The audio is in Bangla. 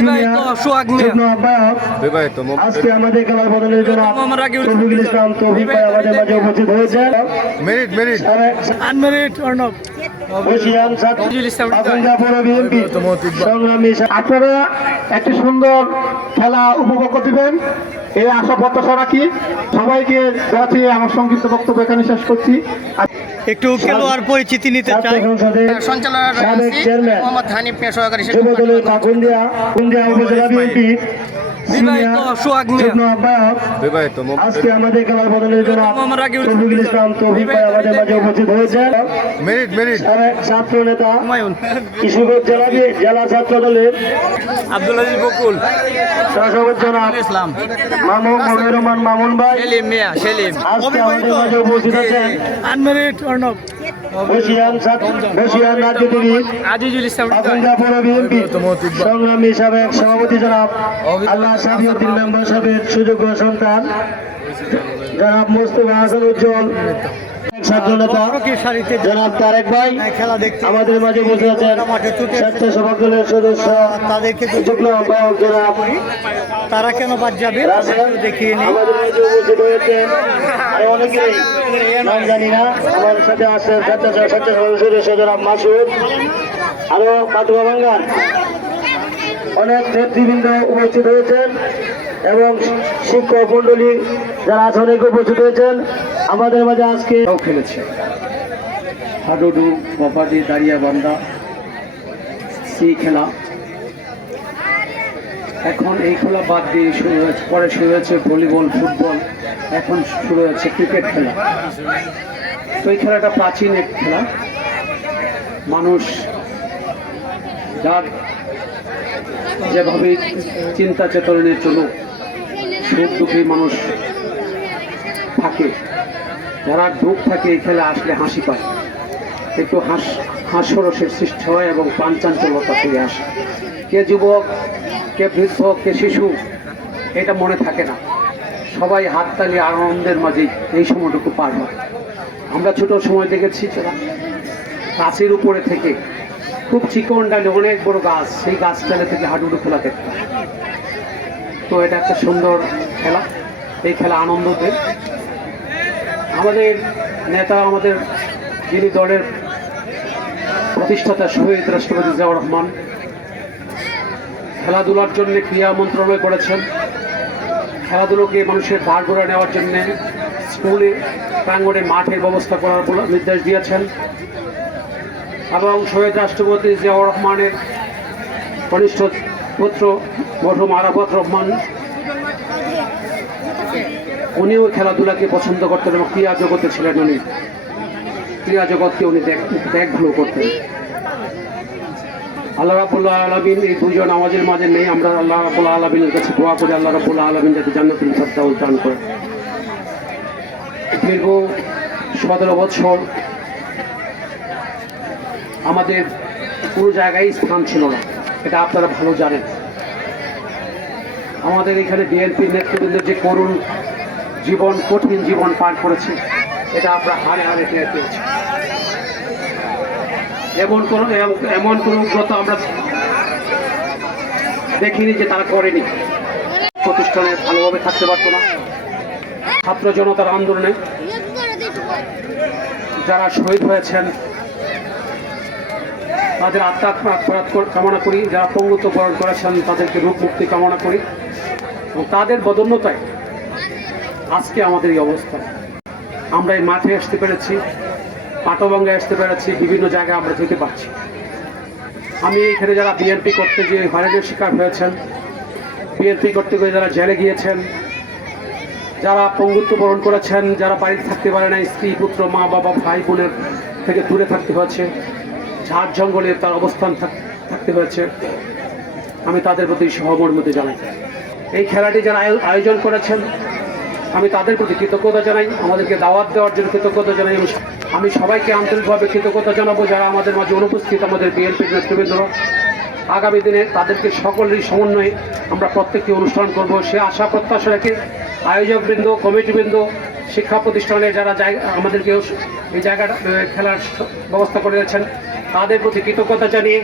বিবাহিত সোহাগ মিয়া। বিবাহিত আজকে আমাদের খেলার বদলের জন্য তৌফিকুল ইসলাম তৌফিক ভাই আমাদের মাঝে উপস্থিত হয়েছে। মেরিট মেরিট আনমেরিট অর্ণব আপনারা একটি সুন্দর খেলা উপভোগ করতেবেন এই আশা প্রত্যাশা রাখি। সবাইকে কাছে আমার সংক্ষিপ্ত বক্তব্য এখানে শেষ করছি। একটু খেলোয়াড় পরিচিতি নিতে চাই। সাবেক চেয়ারম্যান মোহাম্মদ হানিফ সহকারী বিবাহিত সোহাগ মিয়া বিবাহিত আজকে আমাদের খেলার বদলের জন্য তৌফিকুল ইসলাম তৌফিক ভাই আমাদের মাঝে উপস্থিত হয়েছে। Merit merit. ছাত্র নেতা কিশোরগঞ্জ জেলা জেলা ছাত্র দলের আব্দুল আজিজ বকুল। শাসক জনাব ইসলাম। মামুন মনির রহমান মামুন ভাই। সেলিম মিয়া সেলিম। আজকে আমাদের মাঝে উপস্থিত আছেন আনমেরিট অর্ণব। বসিয়ান ছাত্র বসিয়ান আজিজুল ইসলাম আগুনগা বিএনপি। সংগ্রামী সাবেক সভাপতি জনাব। আল্লাহ সাফিউদ্দিন মেম্বার সাহেবের সুযোগ্য সন্তান। জনাব মোস্তফা হাসান উজ্জ্বল। ছাত্র নেতা কি সারিতে জনাব তারেক ভাই দেখতে আমাদের মাঝে বসে আছেন মাঠে স্বেচ্ছাসেবক দলের সদস্য তাদেরকে যদি যুগ্ম আহ্বায়ক জনাব তারা কেন বাদ যাবে? দেখিয়ে নিই। আমাদের মাঝে উপস্থিত অনেকেই। নাম জানি না। আমার সাথে আছে স্বেচ্ছাসেবক সদস্য জনাব মাসুদ। আরও কাতুয়া বাঙ্গান অনেক নেতৃবৃন্দ উপস্থিত হয়েছেন এবং শিক্ষক মন্ডলী যারা আছে অনেকে উপস্থিত হয়েছেন। আমাদের মাঝে আজকে খেলেছে। হাডুডু, কবাডি, দাঁড়িয়া বান্দা সেই খেলা। এখন এই খেলা বাদ দিয়ে শুরু হয়েছে, পরে শুরু হয়েছে ভলিবল, ফুটবল, এখন শুরু হয়েছে ক্রিকেট খেলা। তো এই খেলাটা প্রাচীন এক খেলা। মানুষ যার যেভাবে চিন্তা চেতনের জন্য সুখ দুঃখী মানুষ থাকে। যারা দুঃখ থাকে এই খেলা আসলে হাসি পায়। একটু হাস, হাস্যরসের সৃষ্টি হয় এবং পাঞ্চাঞ্চলতা ফিরে আসে। কে যুবক, কে বৃদ্ধ, কে শিশু, এটা মনে থাকে না। সবাই হাততালি আনন্দের মাঝেই এই সময়টুকু পার হয়। আমরা ছোট সময় দেখেছি গাছের উপরে থেকে খুব চিকন ডালে অনেক বড় গাছ, সেই গাছ ডালে থেকে হাডুডু খেলা দেখতাম তো এটা একটা সুন্দর খেলা। এই খেলা আনন্দ দেয়। আমাদের নেতা, আমাদের যিনি দলের প্রতিষ্ঠাতা শহীদ রাষ্ট্রপতি জিয়াউর রহমান, খেলাধুলার জন্য ক্রীড়া মন্ত্রণালয় করেছেন। খেলাধুলোকে মানুষের ধার করে নেওয়ার জন্য স্কুলে, প্রাঙ্গণে মাঠের ব্যবস্থা করার নির্দেশ দিয়েছেন। এবং শহীদ রাষ্ট্রপতি জিয়াউর রহমানের কনিষ্ঠ পুত্র মরহুম আরাফত রহমান উনিও খেলাধুলাকে পছন্দ করতেন এবং ক্রীড়া জগতে ছিলেন উনি। ক্রীড়া জগৎকে উনি দেখ দেখভালও করতেন। আল্লাহ রাবুল্লাহ আলমিন এই দুজন আমাদের মাঝে নেই। আমরা আল্লাহ রাবুল্লাহ আলমিনের কাছে দোয়া করি। আল্লাহ রাবুল্লাহ আলমিন যাতে জান্নাতুল ফেরদাউস দান করে। দীর্ঘ সতেরো বছর আমাদের কোনো জায়গায় স্থান ছিল না। এটা আপনারা ভালো জানেন। আমাদের এখানে বিএনপি নেতৃবৃন্দের যে করুণ জীবন, কঠিন জীবন পার করেছে। এটা আমরা হারে হারে টের পেয়েছি। এমন কোনো, এম- এমন কোনো উগ্রতা আমরা দেখিনি যে তারা করেনি। প্রতিষ্ঠানে ভালোভাবে থাকতে পারতো না। ছাত্র জনতার আন্দোলনে যারা শহীদ হয়েছেন, তাদের আত্মা কামনা করি। যারা পঙ্গুত্ব বরণ করেছেন, তাদেরকে রূপ মুক্তি কামনা করি। এবং তাদের বদন্যতায় আজকে আমাদের এই অবস্থা। আমরা এই মাঠে আসতে পেরেছি পাটবঙ্গে আসতে পেরেছি, বিভিন্ন জায়গায় আমরা যেতে পারছি। আমি এখানে যারা বিএনপি করতে গিয়ে হয়রানির শিকার হয়েছেন বিএনপি করতে গিয়ে যারা জেলে গিয়েছেন, যারা পঙ্গুত্ব বরণ করেছেন, যারা বাড়িতে থাকতে পারে না স্ত্রী, পুত্র, মা, বাবা, ভাই, বোনের থেকে দূরে থাকতে হয়েছে, ঝাড় জঙ্গলে তার অবস্থান থাক- থাকতে হয়েছে, আমি তাদের প্রতি সহমর্মিত জানাই। এই খেলাটি যারা আয়ো- আয়োজন করেছেন আমি তাদের প্রতি কৃতজ্ঞতা জানাই, আমাদেরকে দাওয়াত দেওয়ার জন্য কৃতজ্ঞতা জানাই আমি সবাইকে আন্তরিকভাবে কৃতজ্ঞতা জানাব যারা আমাদের মাঝে অনুপস্থিত, আমাদের বিএনপির নেতৃবৃন্দরা আগামী দিনে তাদেরকে সকলেরই সমন্বয়ে আমরা প্রত্যেকটি অনুষ্ঠান করব। সে আশা, প্রত্যাশা রেখে আয়োজকবৃন্দ, কমিটিবৃন্দ, শিক্ষা প্রতিষ্ঠানে যারা জায়গা আমাদেরকে এই জায়গাটা খেলার ব্যবস্থা করে দিয়েছেন তাদের প্রতি কৃতজ্ঞতা জানিয়ে